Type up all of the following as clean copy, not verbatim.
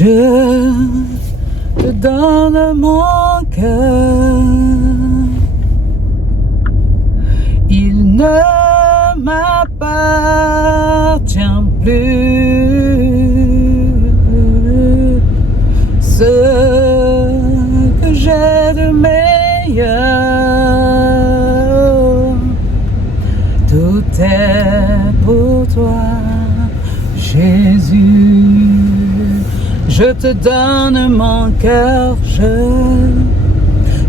Je te donne mon cœur. Il ne m'appartient plus. Ce que j'ai de meilleur, tout est pour toi, Jésus. Je te donne mon cœur, je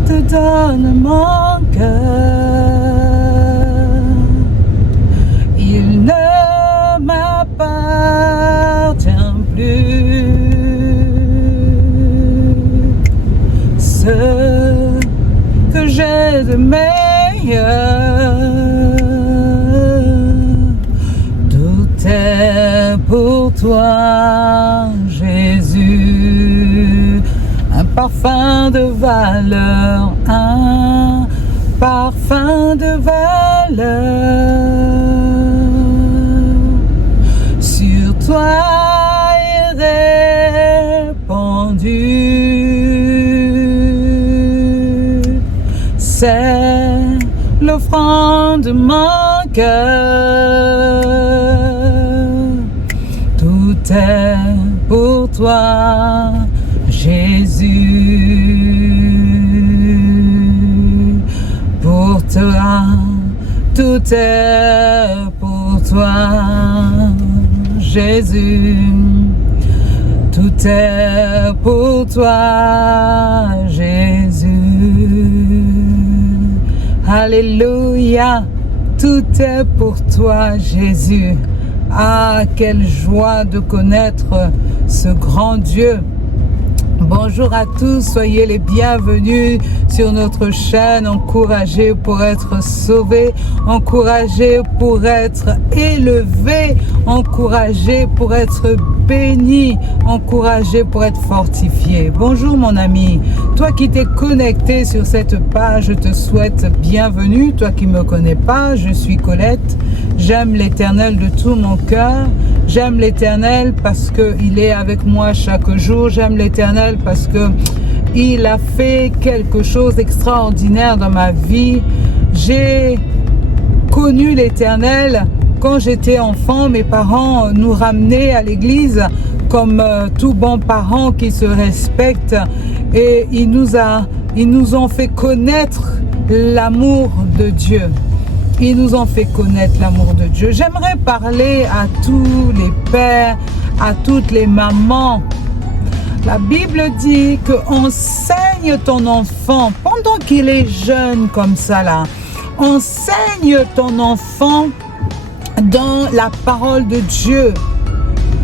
te donne mon cœur. Il ne m'appartient plus. Ce que j'ai de meilleur, tout est pour toi, Jésus. Un parfum de valeur, un parfum de valeur. Sur toi est répandu. C'est l'offrande de mon cœur. Tout est pour toi, Jésus. Pour toi, tout est pour toi, Jésus. Tout est pour toi, Jésus. Alléluia. Tout est pour toi, Jésus. Ah, quelle joie de connaître ce grand Dieu. Bonjour à tous, soyez les bienvenus sur notre chaîne. Encouragés pour être sauvés, encouragés pour être élevés, encouragés pour être bénis, encouragés pour être fortifiés. Bonjour mon ami, toi qui t'es connecté sur cette page, je te souhaite bienvenue. Toi qui ne me connais pas, je suis Colette. J'aime l'Éternel de tout mon cœur. J'aime l'Éternel parce qu'il est avec moi chaque jour. J'aime l'Éternel parce qu'il a fait quelque chose d'extraordinaire dans ma vie. J'ai connu l'Éternel quand j'étais enfant. Mes parents nous ramenaient à l'église comme tout bon parent qui se respecte. Et ils nous ont fait connaître l'amour de Dieu. Ils nous ont fait connaître l'amour de Dieu. J'aimerais parler à tous les pères, à toutes les mamans. La Bible dit que enseigne ton enfant pendant qu'il est jeune comme ça là. Enseigne ton enfant dans la parole de Dieu.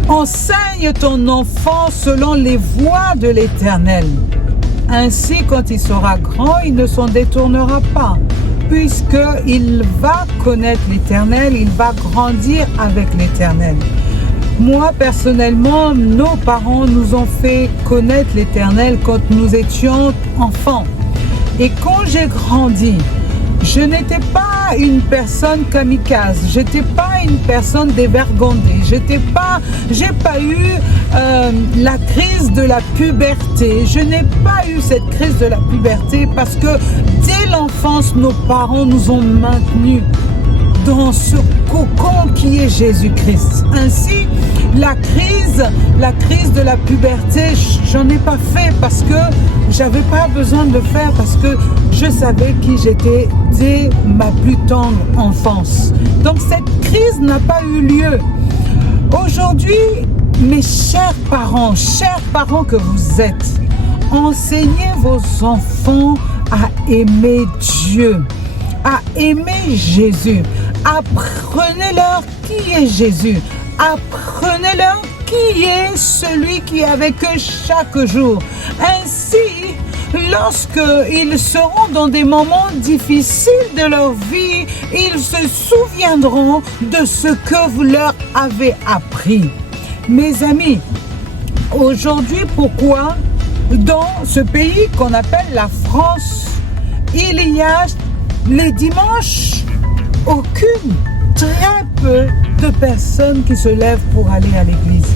Enseigne ton enfant selon les voies de l'Éternel. Ainsi, quand il sera grand, il ne s'en détournera pas. Puisqu'il va connaître l'Éternel, il va grandir avec l'Éternel. Moi, personnellement, nos parents nous ont fait connaître l'Éternel quand nous étions enfants. Et quand j'ai grandi, je n'étais pas une personne kamikaze, je n'étais pas une personne dévergondée, j'ai pas eu la crise de la puberté. Je n'ai pas eu cette crise de la puberté parce que dès l'enfance, nos parents nous ont maintenus dans ce cocon qui est Jésus-Christ. Ainsi, la crise de la puberté, j'en ai pas fait parce que j'avais pas besoin de le faire, parce que je savais qui j'étais dès ma plus tendre enfance. Donc cette crise n'a pas eu lieu. Aujourd'hui, mes chers parents que vous êtes, enseignez vos enfants à aimer Dieu, à aimer Jésus. Apprenez-leur qui est Jésus. Apprenez-leur qui est celui qui est avec eux chaque jour. Ainsi, lorsqu'ils seront dans des moments difficiles de leur vie, ils se souviendront de ce que vous leur avez appris. Mes amis, aujourd'hui, pourquoi dans ce pays qu'on appelle la France, il y a les dimanches très peu de personnes qui se lèvent pour aller à l'église.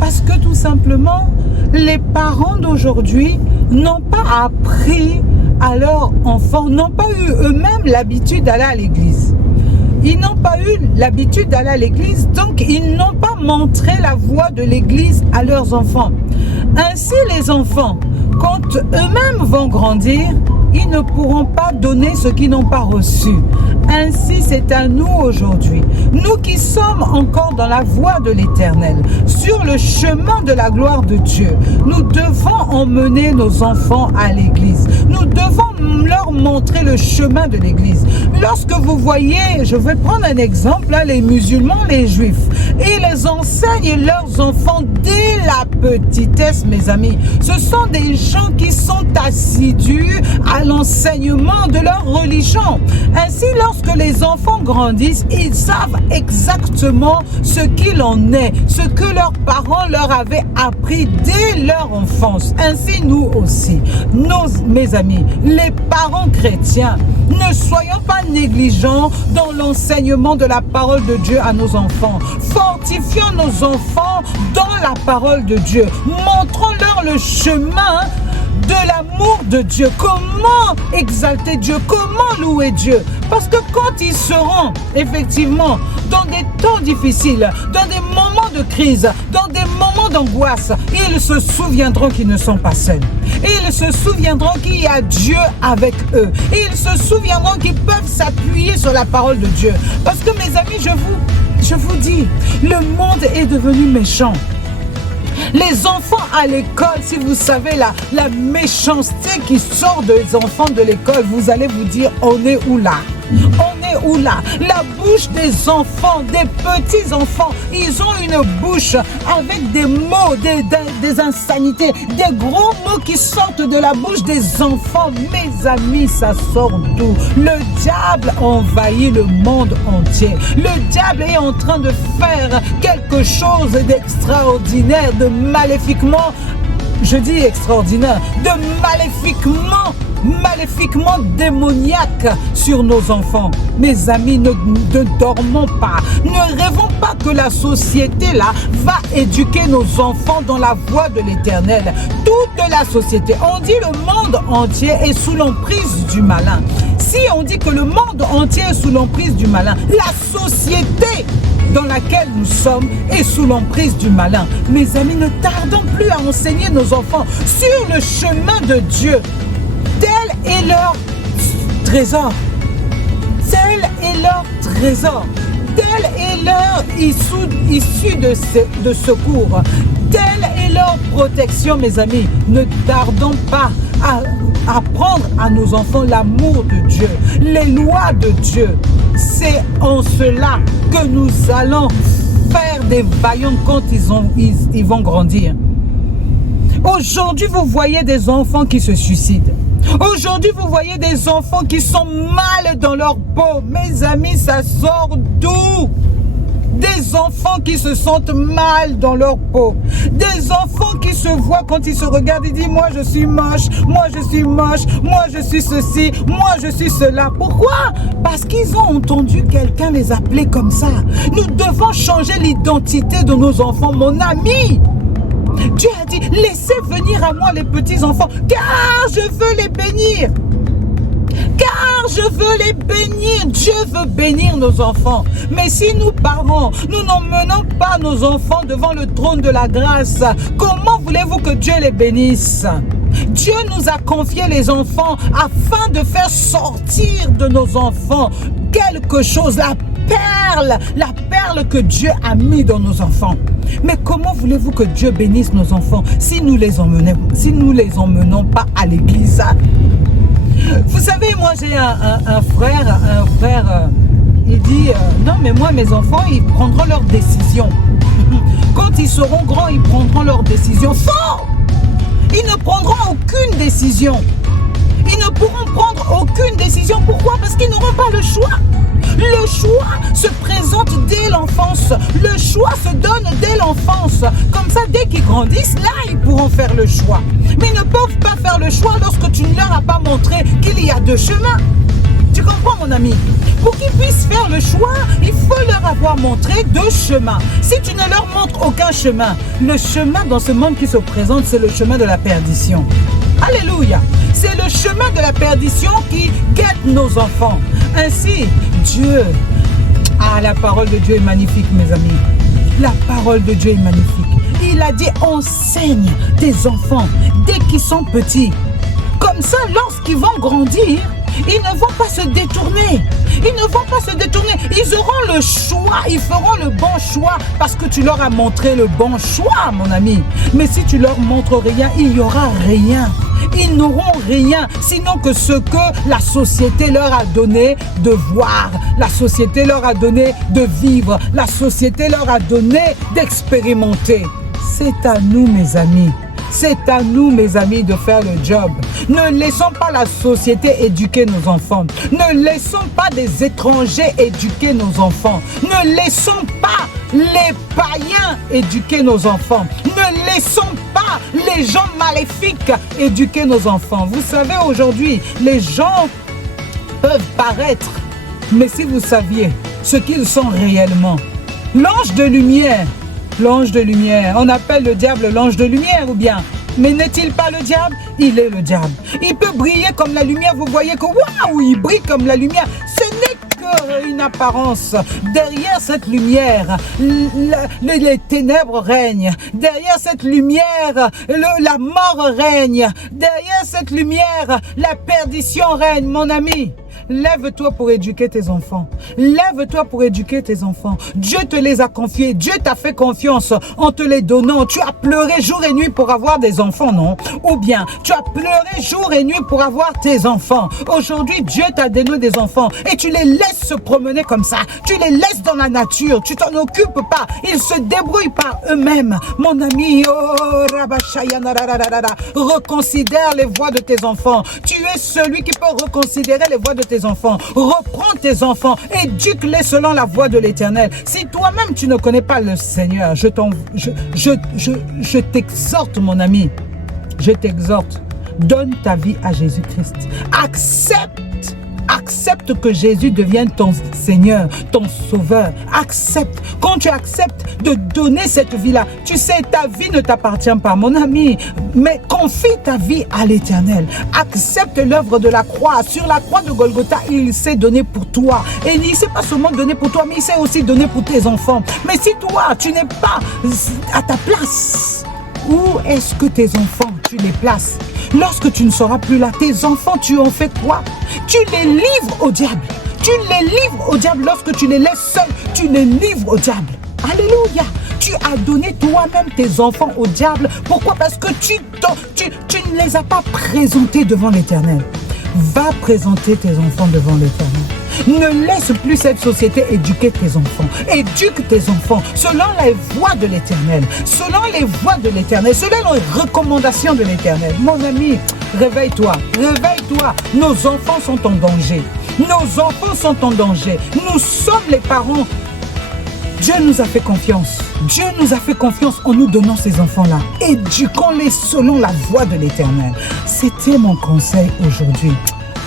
Parce que tout simplement, les parents d'aujourd'hui n'ont pas appris à leurs enfants, n'ont pas eu eux-mêmes l'habitude d'aller à l'église. Ils n'ont pas eu l'habitude d'aller à l'église, donc ils n'ont pas montré la voie de l'église à leurs enfants. Ainsi, les enfants, quand eux-mêmes vont grandir, ils ne pourront pas donner ce qu'ils n'ont pas reçu. Ainsi, c'est à nous aujourd'hui, nous qui sommes encore dans la voie de l'Éternel, sur le chemin de la gloire de Dieu, nous devons emmener nos enfants à l'église. Nous devons leur montrer le chemin de l'église. Lorsque vous voyez, je vais prendre un exemple, là, les musulmans, les juifs, ils les enseignent leurs enfants dès la petitesse, mes amis. Ce sont des gens qui sont assidus à l'enseignement de leur religion. Ainsi, lorsque les enfants grandissent, ils savent exactement ce qu'il en est, ce que leurs parents leur avaient appris dès leur enfance. Ainsi, nous aussi, mes amis, les parents chrétiens, ne soyons pas négligents dans l'enseignement de la parole de Dieu à nos enfants. Fortifions nos enfants dans la parole de Dieu. Montrons-leur le chemin de l'amour de Dieu. Comment exalter Dieu? Comment louer Dieu? Parce que quand ils seront effectivement dans des temps difficiles, dans des moments de crise, dans des moments d'angoisse, ils se souviendront qu'ils ne sont pas seuls. Ils se souviendront qu'il y a Dieu avec eux. Ils se souviendront qu'ils peuvent s'appuyer sur la parole de Dieu. Parce que mes amis, je vous dis, le monde est devenu méchant. Les enfants à l'école, si vous savez la méchanceté qui sort des enfants de l'école, vous allez vous dire, on est où là? On est où là? La bouche des enfants, des petits enfants, ils ont une bouche avec des mots, des insanités, des gros mots qui sortent de la bouche des enfants. Mes amis, ça sort d'où? Le diable envahit le monde entier. Le diable est en train de faire quelque chose d'extraordinaire, de maléfiquement, je dis extraordinaire, de maléfiquement démoniaque sur nos enfants. Mes amis, ne dormons pas. Ne rêvons pas que la société là va éduquer nos enfants dans la voie de l'Éternel. Toute la société, on dit le monde entier est sous l'emprise du malin. Si on dit que le monde entier est sous l'emprise du malin, la société dans laquelle nous sommes est sous l'emprise du malin. Mes amis, ne tardons plus à enseigner nos enfants sur le chemin de Dieu. Tel est leur trésor. Tel est leur trésor. Tel est leur issue de secours. Telle est leur protection, mes amis. Ne tardons pas à apprendre à nos enfants l'amour de Dieu, les lois de Dieu. C'est en cela que nous allons faire des vaillants quand ils vont grandir. Aujourd'hui, vous voyez des enfants qui se suicident. Aujourd'hui, vous voyez des enfants qui sont mal dans leur peau. Mes amis, ça sort d'où? Des enfants qui se sentent mal dans leur peau. Des enfants qui se voient quand ils se regardent et disent, moi je suis moche, moi je suis moche, moi je suis ceci, moi je suis cela. Pourquoi? Parce qu'ils ont entendu quelqu'un les appeler comme ça. Nous devons changer l'identité de nos enfants, mon ami. Dieu a dit, laissez venir à moi les petits enfants, car je veux les bénir. Car je veux les bénir. Dieu veut bénir nos enfants. Mais si nous, parents, nous n'emmenons pas nos enfants devant le trône de la grâce, comment voulez-vous que Dieu les bénisse? Dieu nous a confié les enfants afin de faire sortir de nos enfants quelque chose, la perle que Dieu a mis dans nos enfants. Mais comment voulez-vous que Dieu bénisse nos enfants si nous les emmenons pas à l'église? Vous savez, moi j'ai un frère, il dit, non mais moi mes enfants, ils prendront leurs décisions. Quand ils seront grands, ils prendront leurs décisions. Faux! Ils ne prendront aucune décision. Ils ne pourront prendre aucune décision. Pourquoi? Parce qu'ils n'auront pas le choix. Le choix se présente dès l'enfance. Le choix se donne dès l'enfance. Comme ça, dès qu'ils grandissent, là, ils pourront faire le choix. Mais ils ne peuvent pas faire le choix lorsque tu ne leur as pas montré qu'il y a deux chemins. Tu comprends, mon ami? Pour qu'ils puissent faire le choix, il faut leur avoir montré deux chemins. Si tu ne leur montres aucun chemin, le chemin dans ce monde qui se présente, c'est le chemin de la perdition. Alléluia. C'est le chemin de la perdition qui guette nos enfants. Ainsi, Dieu... Ah, la parole de Dieu est magnifique, mes amis. La parole de Dieu est magnifique. Il a dit, enseigne tes enfants dès qu'ils sont petits. Comme ça, lorsqu'ils vont grandir, ils ne vont pas se détourner. Ils ne vont pas se détourner. Ils auront le choix. Ils feront le bon choix parce que tu leur as montré le bon choix, mon ami. Mais si tu leur montres rien, il n'y aura rien. Ils n'auront rien, sinon que ce que la société leur a donné de voir, la société leur a donné de vivre, la société leur a donné d'expérimenter. C'est à nous, mes amis. C'est à nous, mes amis, de faire le job. Ne laissons pas la société éduquer nos enfants. Ne laissons pas des étrangers éduquer nos enfants. Ne laissons pas les païens éduquer nos enfants. Ne laissons pas les gens maléfiques éduquer nos enfants. Vous savez, aujourd'hui, les gens peuvent paraître, mais si vous saviez ce qu'ils sont réellement. L'ange de lumière, on appelle le diable l'ange de lumière ou bien? Mais n'est-il pas le diable? Il est le diable. Il peut briller comme la lumière, vous voyez que waouh, il brille comme la lumière. Ce n'est qu'une apparence. Derrière cette lumière, les ténèbres règnent. Derrière cette lumière, la mort règne. Derrière cette lumière, la perdition règne, mon ami. Lève-toi pour éduquer tes enfants. Lève-toi pour éduquer tes enfants. Dieu te les a confiés. Dieu t'a fait confiance en te les donnant. Tu as pleuré jour et nuit pour avoir des enfants, non? Ou bien, tu as pleuré jour et nuit pour avoir tes enfants. Aujourd'hui, Dieu t'a donné des enfants et tu les laisses se promener comme ça. Tu les laisses dans la nature. Tu t'en occupes pas. Ils se débrouillent par eux-mêmes. Mon ami, reconsidère les voies de tes enfants. Tu es celui qui peut reconsidérer les voies de tes enfants. Reprends tes enfants, éduque-les selon la voie de l'Éternel. Si toi-même tu ne connais pas le Seigneur, je t'exhorte, mon ami, je t'exhorte, donne ta vie à Jésus-Christ. Accepte que Jésus devienne ton Seigneur, ton Sauveur. Accepte. Quand tu acceptes de donner cette vie-là, tu sais, ta vie ne t'appartient pas, mon ami, mais confie ta vie à l'Éternel. Accepte l'œuvre de la croix. Sur la croix de Golgotha, il s'est donné pour toi. Et il ne s'est pas seulement donné pour toi, mais il s'est aussi donné pour tes enfants. Mais si toi, tu n'es pas à ta place, où est-ce que tes enfants, tu les places? Lorsque tu ne seras plus là, tes enfants, tu en fais quoi? Tu les livres au diable. Tu les livres au diable. Lorsque tu les laisses seuls, tu les livres au diable. Alléluia. Tu as donné toi-même tes enfants au diable. Pourquoi? Parce que tu ne les as pas présentés devant l'Éternel. Va présenter tes enfants devant l'Éternel. Ne laisse plus cette société éduquer tes enfants. Éduque tes enfants selon les voies de l'Éternel. Selon les voies de l'Éternel. Selon les recommandations de l'Éternel. Mon ami, réveille-toi. Réveille-toi. Nos enfants sont en danger. Nos enfants sont en danger. Nous sommes les parents. Dieu nous a fait confiance. Dieu nous a fait confiance en nous donnant ces enfants-là. Éduquons-les selon la voie de l'Éternel. C'était mon conseil aujourd'hui.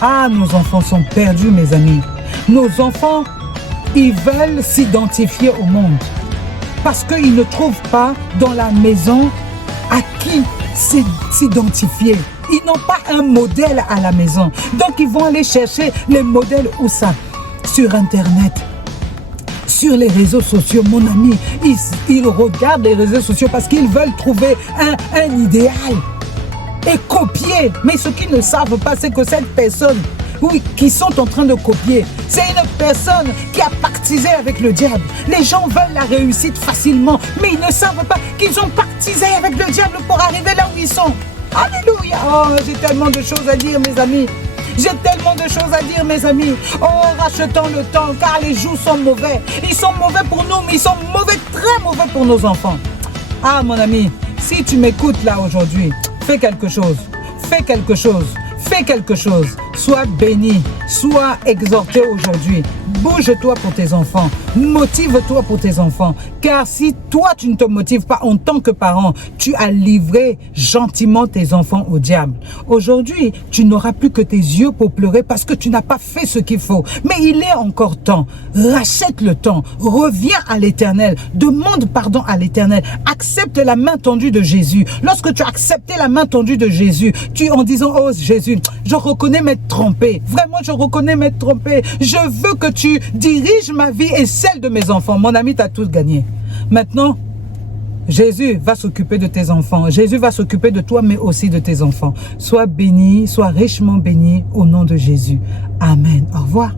Ah, nos enfants sont perdus, mes amis. Nos enfants, ils veulent s'identifier au monde. Parce qu'ils ne trouvent pas dans la maison à qui s'identifier. Ils n'ont pas un modèle à la maison. Donc, ils vont aller chercher les modèles où ça? Sur Internet. Sur les réseaux sociaux, mon ami, ils regardent les réseaux sociaux parce qu'ils veulent trouver un idéal et copier. Mais ce qu'ils ne savent pas, c'est que cette personne, oui, qui sont en train de copier, c'est une personne qui a pactisé avec le diable. Les gens veulent la réussite facilement, mais ils ne savent pas qu'ils ont pactisé avec le diable pour arriver là où ils sont. Alléluia. Oh, j'ai tellement de choses à dire, mes amis. J'ai tellement de choses à dire, mes amis. Oh, rachetons le temps, car les jours sont mauvais. Ils sont mauvais pour nous, mais ils sont mauvais, très mauvais pour nos enfants. Ah, mon ami, si tu m'écoutes là aujourd'hui, fais quelque chose. Fais quelque chose. Fais quelque chose. Sois béni. Sois exhorté aujourd'hui. Bouge-toi pour tes enfants. Motive-toi pour tes enfants. Car si toi, tu ne te motives pas en tant que parent, tu as livré gentiment tes enfants au diable. Aujourd'hui, tu n'auras plus que tes yeux pour pleurer parce que tu n'as pas fait ce qu'il faut. Mais il est encore temps. Rachète le temps. Reviens à l'Éternel. Demande pardon à l'Éternel. Accepte la main tendue de Jésus. Lorsque tu as accepté la main tendue de Jésus, en disant, oh Jésus, je reconnais m'être trompé. Vraiment, je reconnais m'être trompé. Je veux que tu diriges ma vie et celle de mes enfants. Mon ami, tu as tout gagné. Maintenant, Jésus va s'occuper de tes enfants. Jésus va s'occuper de toi, mais aussi de tes enfants. Sois béni, sois richement béni au nom de Jésus. Amen. Au revoir.